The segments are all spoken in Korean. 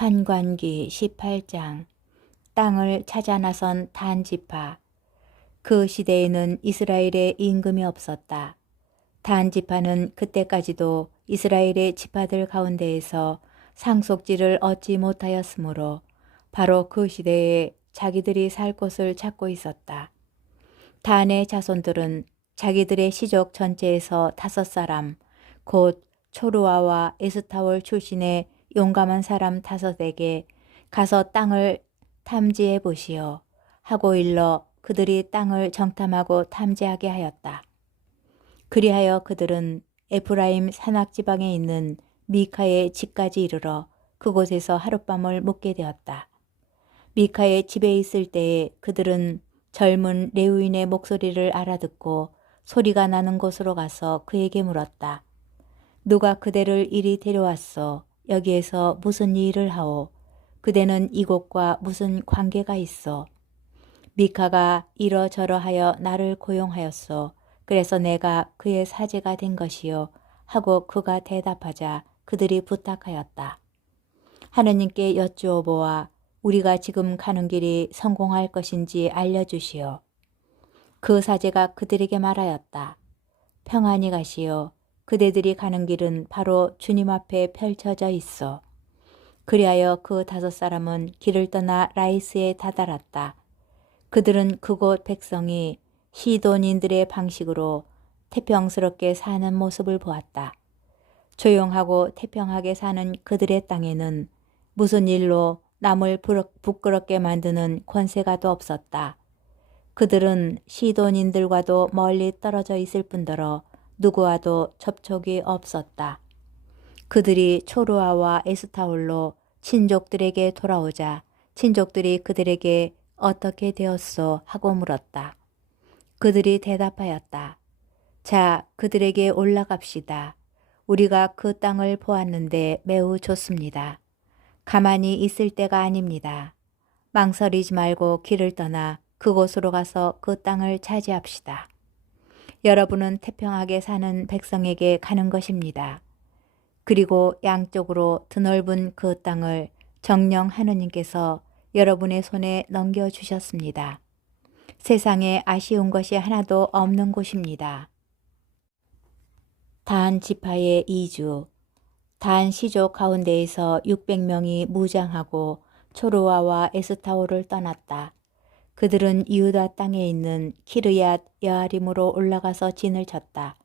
판관기 18장. 땅을 찾아 나선 단 지파. 그 시대에는 이스라엘에 임금이 없었다. 단 지파는 그때까지도 이스라엘의 지파들 가운데에서 상속지를 얻지 못하였으므로 바로 그 시대에 자기들이 살 곳을 찾고 있었다. 단의 자손들은 자기들의 시족 전체에서 5사람, 곧 초르아와 에스타올 출신의 용감한 사람 5에게 가서 땅을 탐지해 보시오 하고 일러 그들이 땅을 정탐하고 탐지하게 하였다. 그리하여 그들은 에프라임 산악지방에 있는 미카의 집까지 이르러 그곳에서 하룻밤을 묵게 되었다. 미카의 집에 있을 때에 그들은 젊은 레위인의 목소리를 알아듣고 소리가 나는 곳으로 가서 그에게 물었다. 누가 그대를 이리 데려왔소? 여기에서 무슨 일을 하오? 그대는 이곳과 무슨 관계가 있어? 미카가 이러저러하여 나를 고용하였소. 그래서 내가 그의 사제가 된 것이요. 하고 그가 대답하자 그들이 부탁하였다. 하느님께 여쭈어보아 우리가 지금 가는 길이 성공할 것인지 알려주시오. 그 사제가 그들에게 말하였다. 평안히 가시오. 그대들이 가는 길은 바로 주님 앞에 펼쳐져 있어. 그리하여 그 5사람은 길을 떠나 라이스에 다다랐다. 그들은 그곳 백성이 시돈인들의 방식으로 태평스럽게 사는 모습을 보았다. 조용하고 태평하게 사는 그들의 땅에는 무슨 일로 남을 부끄럽게 만드는 권세가도 없었다. 그들은 시돈인들과도 멀리 떨어져 있을 뿐더러 누구와도 접촉이 없었다. 그들이 초르아와 에스타올로 친족들에게 돌아오자 친족들이 그들에게 어떻게 되었소? 하고 물었다. 그들이 대답하였다. 자, 그들에게 올라갑시다. 우리가 그 땅을 보았는데 매우 좋습니다. 가만히 있을 때가 아닙니다. 망설이지 말고 길을 떠나 그곳으로 가서 그 땅을 차지합시다. 여러분은 태평하게 사는 백성에게 가는 것입니다. 그리고 양쪽으로 드넓은 그 땅을 정령 하느님께서 여러분의 손에 넘겨주셨습니다. 세상에 아쉬운 것이 하나도 없는 곳입니다. 단 지파의 이주. 단 시족 가운데에서 600명이 무장하고 초르아와 에스타올을 떠났다. 그들은 유다 땅에 있는 키르얏 여아림으로 올라가서 진을 쳤다.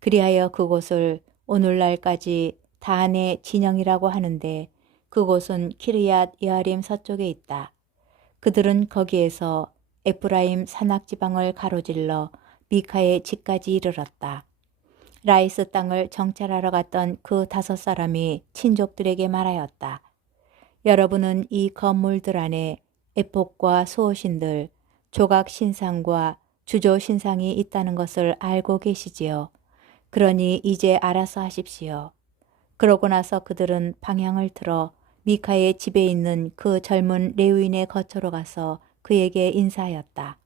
그리하여 그곳을 오늘날까지 단의 진영이라고 하는데 그곳은 키르얏 여아림 서쪽에 있다. 그들은 거기에서 에프라임 산악지방을 가로질러 미카의 집까지 이르렀다. 라이스 땅을 정찰하러 갔던 그 5사람이 친족들에게 말하였다. 여러분은 이 건물들 안에 에폭과 수호신들, 조각신상과 주조신상이 있다는 것을 알고 계시지요. 그러니 이제 알아서 하십시오. 그러고 나서 그들은 방향을 틀어 미카의 집에 있는 그 젊은 레위인의 거처로 가서 그에게 인사하였다.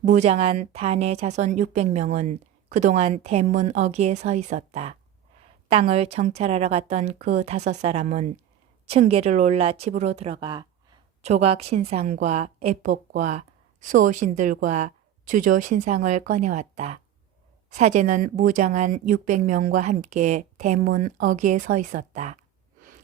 무장한 단의 자손 600명은 그동안 대문 어귀에 서 있었다. 땅을 정찰하러 갔던 그 5사람은 층계를 올라 집으로 들어가 조각 신상과 에폭과 수호신들과 주조 신상을 꺼내왔다. 사제는 무장한 600명과 함께 대문 어귀에 서 있었다.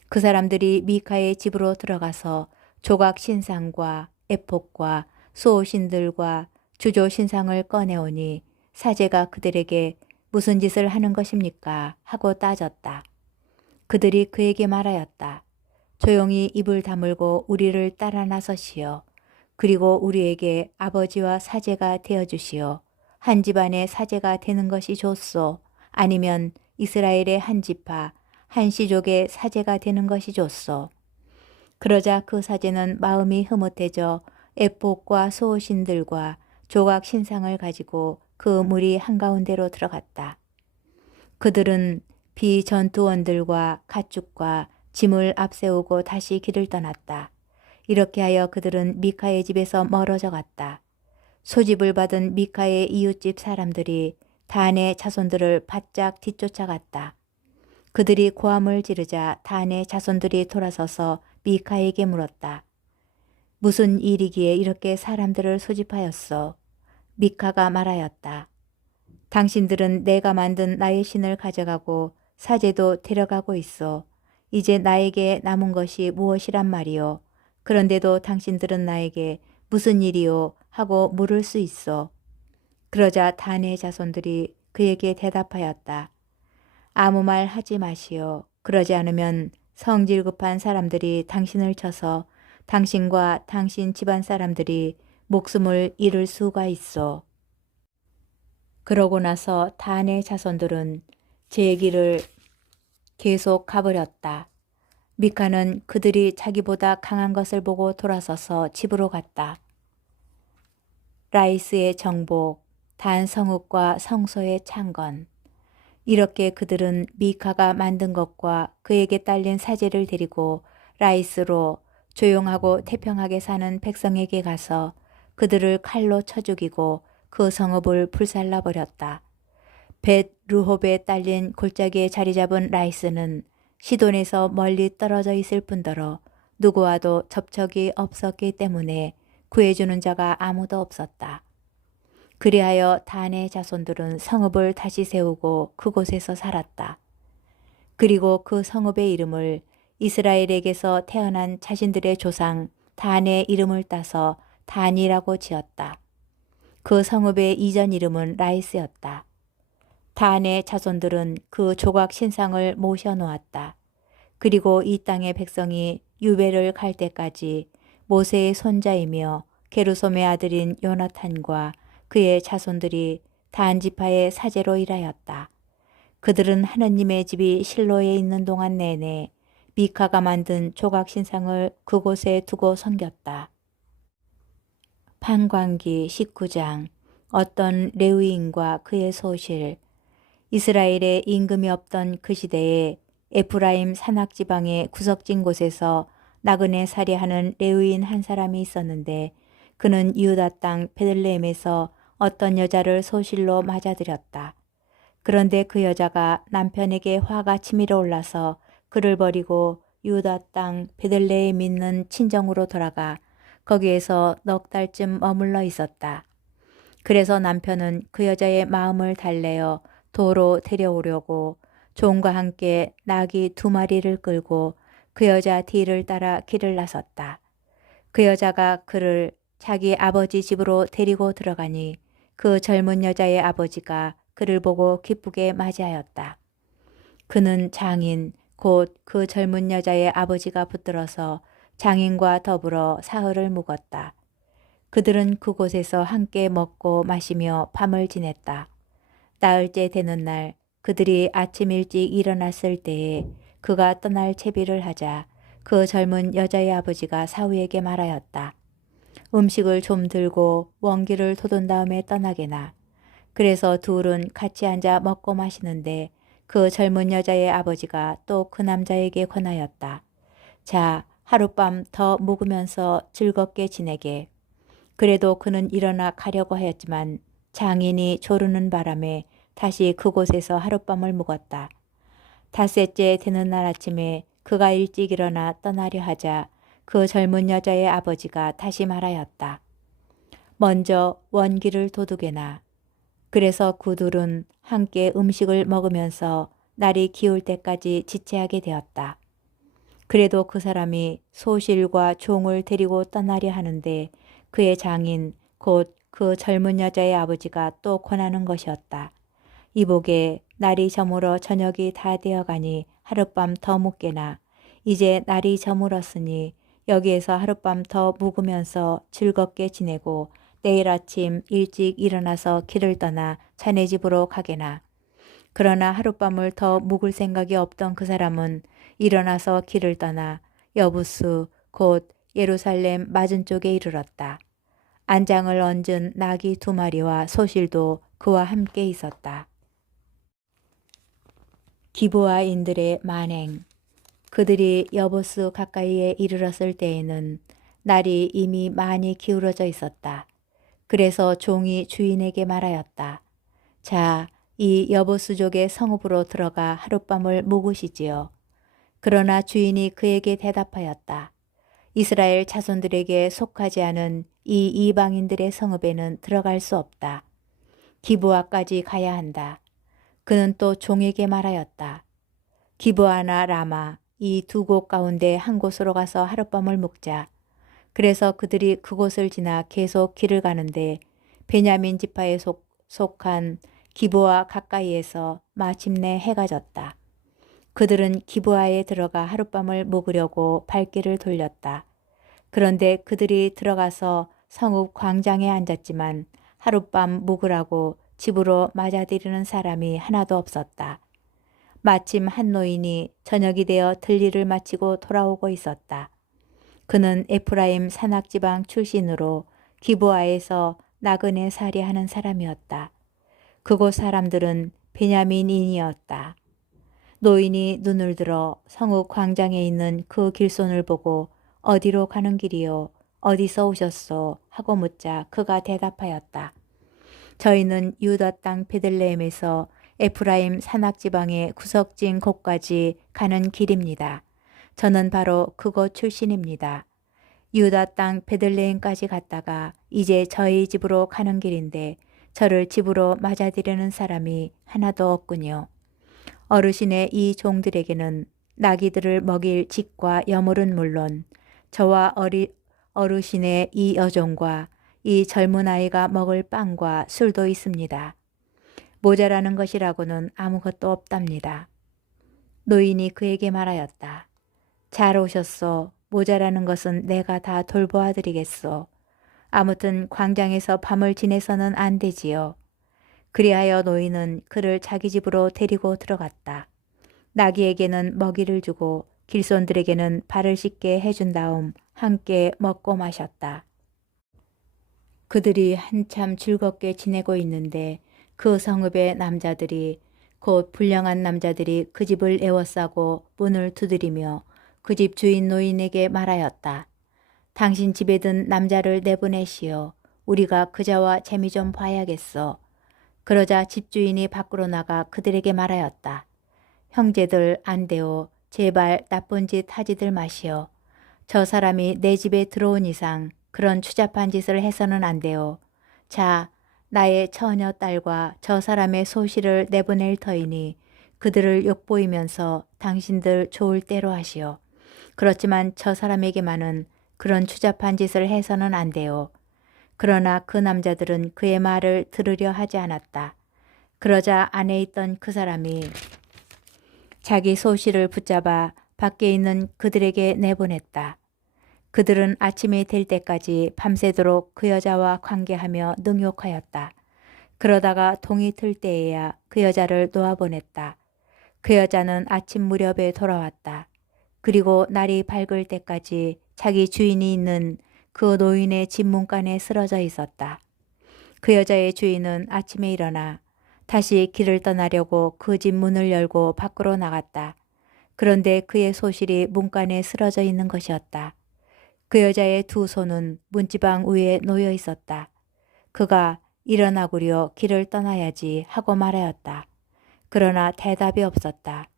그 사람들이 미카의 집으로 들어가서 조각 신상과 에폭과 수호신들과 주조 신상을 꺼내오니 사제가 그들에게 무슨 짓을 하는 것입니까? 하고 따졌다. 그들이 그에게 말하였다. 조용히 입을 다물고 우리를 따라 나서시오. 그리고 우리에게 아버지와 사제가 되어주시오. 한 집안의 사제가 되는 것이 좋소. 아니면 이스라엘의 한 지파, 한 시족의 사제가 되는 것이 좋소. 그러자 그 사제는 마음이 흐뭇해져 에폭과 수호신들과 조각 신상을 가지고 그 무리 한가운데로 들어갔다. 그들은 비전투원들과 가축과 짐을 앞세우고 다시 길을 떠났다. 이렇게 하여 그들은 미카의 집에서 멀어져 갔다. 소집을 받은 미카의 이웃집 사람들이 단의 자손들을 바짝 뒤쫓아갔다. 그들이 고함을 지르자 단의 자손들이 돌아서서 미카에게 물었다. 무슨 일이기에 이렇게 사람들을 소집하였소? 미카가 말하였다. 당신들은 내가 만든 나의 신을 가져가고 사제도 데려가고 있어. 이제 나에게 남은 것이 무엇이란 말이오? 그런데도 당신들은 나에게 무슨 일이오? 하고 물을 수 있어. 그러자 단의 자손들이 그에게 대답하였다. 아무 말 하지 마시오. 그러지 않으면 성질 급한 사람들이 당신을 쳐서 당신과 당신 집안 사람들이 목숨을 잃을 수가 있어. 그러고 나서 단의 자손들은 제 길을 계속 가버렸다. 미카는 그들이 자기보다 강한 것을 보고 돌아서서 집으로 갔다. 라이스의 정복, 단 성읍과 성소의 창건. 이렇게 그들은 미카가 만든 것과 그에게 딸린 사제를 데리고 라이스로 조용하고 태평하게 사는 백성에게 가서 그들을 칼로 쳐 죽이고 그 성읍을 불살라 버렸다. 벳 르홉에 딸린 골짜기에 자리 잡은 라이스는 시돈에서 멀리 떨어져 있을 뿐더러 누구와도 접촉이 없었기 때문에 구해주는 자가 아무도 없었다. 그리하여 단의 자손들은 성읍을 다시 세우고 그곳에서 살았다. 그리고 그 성읍의 이름을 이스라엘에게서 태어난 자신들의 조상 단의 이름을 따서 단이라고 지었다. 그 성읍의 이전 이름은 라이스였다. 단의 자손들은 그 조각 신상을 모셔 놓았다. 그리고 이 땅의 백성이 유배를 갈 때까지 모세의 손자이며 게르솜의 아들인 요나탄과 그의 자손들이 단 지파의 사제로 일하였다. 그들은 하느님의 집이 실로에 있는 동안 내내 미카가 만든 조각 신상을 그곳에 두고 섬겼다. 판관기 19장. 어떤 레위인과 그의 소실. 이스라엘에 임금이 없던 그 시대에 에프라임 산악지방의 구석진 곳에서 나그네 살이하는 레위인 한 사람이 있었는데 그는 유다 땅 베들레헴에서 어떤 여자를 소실로 맞아들였다. 그런데 그 여자가 남편에게 화가 치밀어 올라서 그를 버리고 유다 땅 베들레헴 있는 친정으로 돌아가 거기에서 넉 달쯤 머물러 있었다. 그래서 남편은 그 여자의 마음을 달래어 도로 데려오려고 종과 함께 나귀 2마리를 끌고 그 여자 뒤를 따라 길을 나섰다. 그 여자가 그를 자기 아버지 집으로 데리고 들어가니 그 젊은 여자의 아버지가 그를 보고 기쁘게 맞이하였다. 그는 장인 곧 그 젊은 여자의 아버지가 붙들어서 장인과 더불어 사흘을 묵었다. 그들은 그곳에서 함께 먹고 마시며 밤을 지냈다. 나흘째 되는 날 그들이 아침 일찍 일어났을 때에 그가 떠날 채비를 하자 그 젊은 여자의 아버지가 사위에게 말하였다. 음식을 좀 들고 원기를 돋운 다음에 떠나게나. 그래서 둘은 같이 앉아 먹고 마시는데 그 젊은 여자의 아버지가 또 그 남자에게 권하였다. 자, 하룻밤 더 묵으면서 즐겁게 지내게. 그래도 그는 일어나 가려고 하였지만 장인이 조르는 바람에 다시 그곳에서 하룻밤을 묵었다. 닷새째 되는 날 아침에 그가 일찍 일어나 떠나려 하자 그 젊은 여자의 아버지가 다시 말하였다. 먼저 원기를 도둑에나. 그래서 그 둘은 함께 음식을 먹으면서 날이 기울 때까지 지체하게 되었다. 그래도 그 사람이 소실과 종을 데리고 떠나려 하는데 그의 장인 곧 그 젊은 여자의 아버지가 또 권하는 것이었다. 이복에 날이 저물어 저녁이 다 되어가니 하룻밤 더 묵게나. 이제 날이 저물었으니 여기에서 하룻밤 더 묵으면서 즐겁게 지내고 내일 아침 일찍 일어나서 길을 떠나 자네 집으로 가게나. 그러나 하룻밤을 더 묵을 생각이 없던 그 사람은 일어나서 길을 떠나 여부수 곧 예루살렘 맞은쪽에 이르렀다. 안장을 얹은 나귀 2마리와 소실도 그와 함께 있었다. 기브아인들의 만행. 그들이 여보스 가까이에 이르렀을 때에는 날이 이미 많이 기울어져 있었다. 그래서 종이 주인에게 말하였다. 자, 이 여보스족의 성읍으로 들어가 하룻밤을 묵으시지요. 그러나 주인이 그에게 대답하였다. 이스라엘 자손들에게 속하지 않은 이 이방인들의 성읍에는 들어갈 수 없다. 기브아까지 가야 한다. 그는 또 종에게 말하였다. 기브아나 라마 이 두 곳 가운데 한 곳으로 가서 하룻밤을 묵자. 그래서 그들이 그곳을 지나 계속 길을 가는데 베냐민 지파에 속한 기브아 가까이에서 마침내 해가 졌다. 그들은 기브아에 들어가 하룻밤을 묵으려고 발길을 돌렸다. 그런데 그들이 들어가서 성읍 광장에 앉았지만 하룻밤 묵으라고 집으로 맞아들이는 사람이 하나도 없었다. 마침 한 노인이 저녁이 되어 들일을 마치고 돌아오고 있었다. 그는 에프라임 산악지방 출신으로 기브아에서 나그네 살이하는 사람이었다. 그곳 사람들은 베냐민인이었다. 노인이 눈을 들어 성읍 광장에 있는 그 길손을 보고 어디로 가는 길이요? 어디서 오셨소? 하고 묻자 그가 대답하였다. 저희는 유다 땅 베들레헴에서 에프라임 산악지방의 구석진 곳까지 가는 길입니다. 저는 바로 그곳 출신입니다. 유다 땅 베들레헴까지 갔다가 이제 저희 집으로 가는 길인데 저를 집으로 맞아들이는 사람이 하나도 없군요. 어르신의 이 종들에게는 나귀들을 먹일 집과 여물은 물론 저와 어르신의 이 여종과 이 젊은 아이가 먹을 빵과 술도 있습니다. 모자라는 것이라고는 아무것도 없답니다. 노인이 그에게 말하였다. 잘 오셨소. 모자라는 것은 내가 다 돌보아 드리겠소. 아무튼 광장에서 밤을 지내서는 안 되지요. 그리하여 노인은 그를 자기 집으로 데리고 들어갔다. 나귀에게는 먹이를 주고 길손들에게는 발을 씻게 해준 다음 함께 먹고 마셨다. 그들이 한참 즐겁게 지내고 있는데 그 성읍의 남자들이 곧 불량한 남자들이 그 집을 에워싸고 문을 두드리며 그 집 주인 노인에게 말하였다. 당신 집에 든 남자를 내보내시오. 우리가 그자와 재미 좀 봐야겠어. 그러자 집주인이 밖으로 나가 그들에게 말하였다. 형제들 안 돼요. 제발 나쁜 짓 하지들 마시오. 저 사람이 내 집에 들어온 이상 그런 추잡한 짓을 해서는 안 돼요. 자, 나의 처녀 딸과 저 사람의 소시를 내보낼 터이니 그들을 욕보이면서 당신들 좋을 대로 하시오. 그렇지만 저 사람에게만은 그런 추잡한 짓을 해서는 안 돼요. 그러나 그 남자들은 그의 말을 들으려 하지 않았다. 그러자 안에 있던 그 사람이 자기 소시를 붙잡아 밖에 있는 그들에게 내보냈다. 그들은 아침이 될 때까지 밤새도록 그 여자와 관계하며 능욕하였다. 그러다가 동이 틀 때에야 그 여자를 놓아보냈다. 그 여자는 아침 무렵에 돌아왔다. 그리고 날이 밝을 때까지 자기 주인이 있는 그 노인의 집 문간에 쓰러져 있었다. 그 여자의 주인은 아침에 일어나 다시 길을 떠나려고 그 집 문을 열고 밖으로 나갔다. 그런데 그의 소실이 문간에 쓰러져 있는 것이었다. 그 여자의 두 손은 문지방 위에 놓여 있었다. 그가 일어나구려 길을 떠나야지 하고 말하였다. 그러나 대답이 없었다.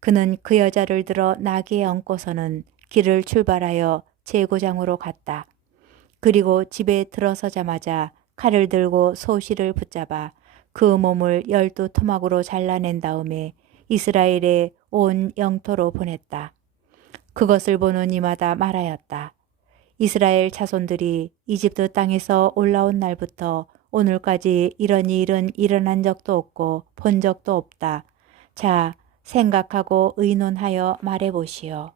그는 그 여자를 들어 나귀에 얹고서는 길을 출발하여 제고장으로 갔다. 그리고 집에 들어서자마자 칼을 들고 소시를 붙잡아 그 몸을 12토막으로 잘라낸 다음에 이스라엘의 온 영토로 보냈다. 그것을 보는 이마다 말하였다. 이스라엘 자손들이 이집트 땅에서 올라온 날부터 오늘까지 이런 일은 일어난 적도 없고 본 적도 없다. 자, 생각하고 의논하여 말해보시오.